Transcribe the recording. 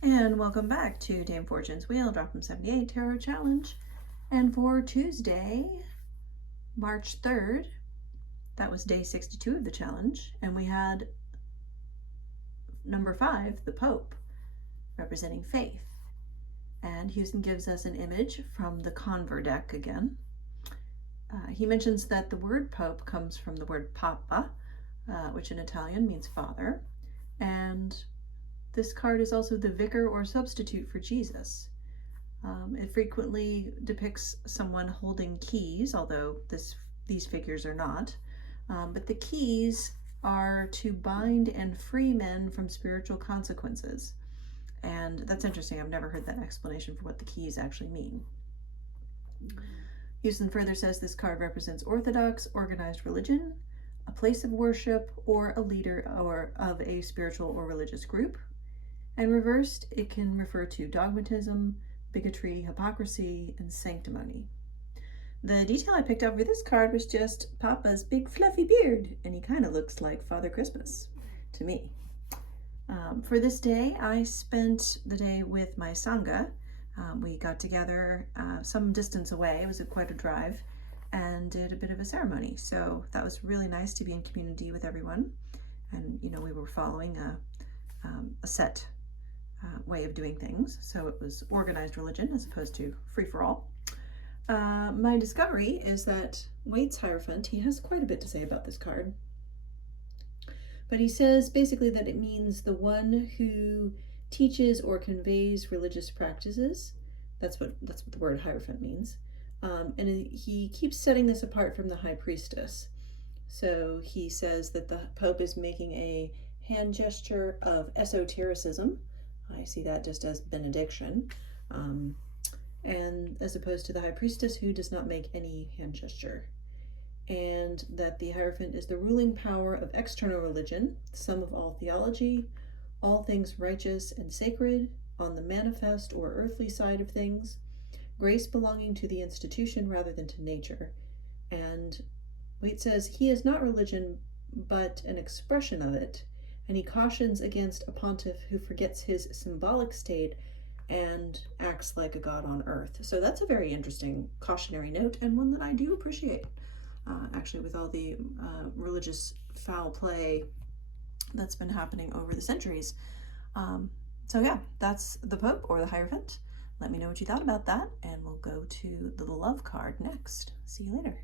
And welcome back to Dame Fortune's Wheel, DROPM78 Tarot Challenge. And for Tuesday, March 3rd, that was day 62 of the challenge, and we had number 5, the Pope, representing faith. And Houston gives us an image from the Conver deck again. He mentions that the word Pope comes from the word Papa, which in Italian means father, and this card is also the vicar or substitute for Jesus. It frequently depicts someone holding keys, although these figures are not. But the keys are to bind and free men from spiritual consequences. And that's interesting. I've never heard that explanation for what the keys actually mean. Houston further says this card represents orthodox, organized religion, a place of worship, or a leader of a spiritual or religious group. And reversed, it can refer to dogmatism, bigotry, hypocrisy, and sanctimony. The detail I picked up for this card was just Papa's big fluffy beard, and he kind of looks like Father Christmas to me. For this day, I spent the day with my Sangha. We got together some distance away. It was quite a drive, and did a bit of a ceremony. So that was really nice to be in community with everyone. And, you know, we were following a set way of doing things. So it was organized religion as opposed to free-for-all. My discovery is that Waite's Hierophant, he has quite a bit to say about this card. But he says basically that it means the one who teaches or conveys religious practices. That's what the word Hierophant means. And he keeps setting this apart from the High Priestess. So he says that the Pope is making a hand gesture of esotericism. I see that just as benediction. And as opposed to the High Priestess, who does not make any hand gesture. And that the Hierophant is the ruling power of external religion, the sum of all theology, all things righteous and sacred, on the manifest or earthly side of things, grace belonging to the institution rather than to nature. And Waite says he is not religion, but an expression of it, and he cautions against a pontiff who forgets his symbolic state and acts like a god on earth. So that's a very interesting cautionary note, and one that I do appreciate. Actually, with all the religious foul play that's been happening over the centuries. So yeah, that's the Pope or the Hierophant. Let me know what you thought about that, and we'll go to the love card next. See you later.